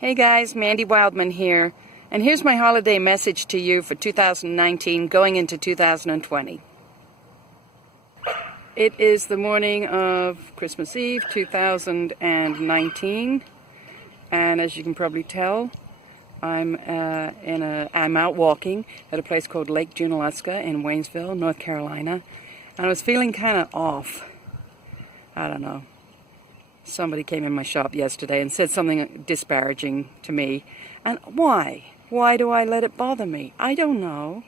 Hey guys, Mandy Wildman here, and here's my holiday message to you for 2019 going into 2020. It is the morning of Christmas Eve 2019, and as you can probably tell, I'm out walking at a place called Lake Junaluska in Waynesville, North Carolina, and I was feeling kind of off. I don't know. Somebody came in my shop yesterday and said something disparaging to me. And why? Why do I let it bother me? I don't know.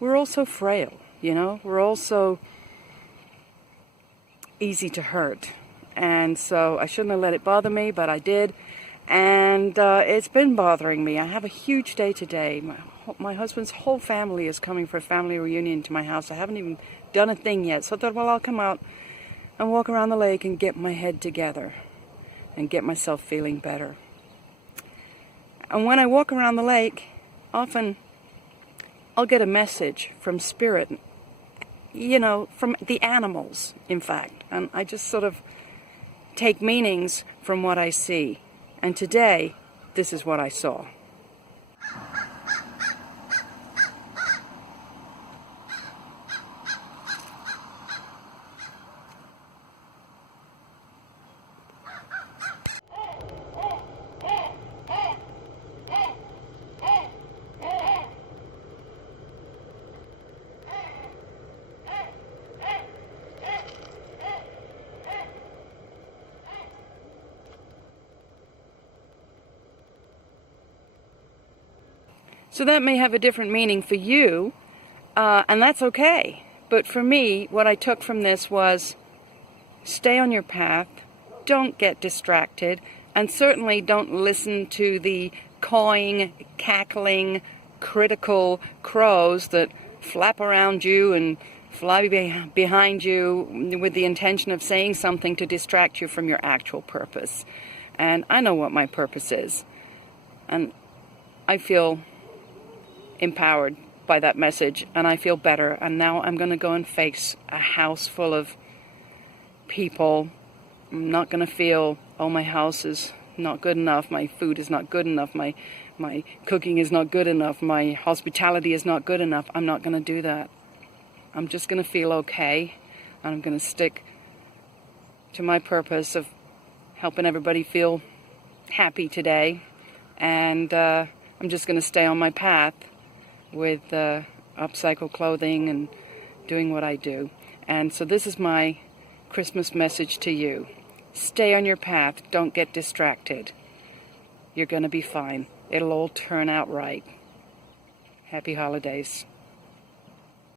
We're all so frail, you know? We're all so easy to hurt. And so I shouldn't have let it bother me, but I did. And it's been bothering me. I have a huge day today. My husband's whole family is coming for a family reunion to my house. I haven't even done a thing yet. So I thought, well, I'll come out and walk around the lake and get my head together and get myself feeling better. And when I walk around the lake, often I'll get a message from spirit, you know, from the animals, in fact. And I just sort of take meanings from what I see. And today, this is what I saw. So that may have a different meaning for you, and that's okay. But for me, what I took from this was stay on your path, don't get distracted, and certainly don't listen to the cawing, cackling, critical crows that flap around you and fly behind you with the intention of saying something to distract you from your actual purpose. And I know what my purpose is, and I feel empowered by that message, and I feel better. And now I'm going to go and face a house full of people. I'm not going to feel, oh, my house is not good enough, my food is not good enough, my cooking is not good enough, my hospitality is not good enough. I'm not going to do that. I'm just going to feel okay, and I'm going to stick to my purpose of helping everybody feel happy today. And I'm just going to stay on my path with upcycle clothing and doing what I do. And so this is my Christmas message to you. Stay on your path. Don't get distracted. You're going to be fine. It'll all turn out right. Happy holidays.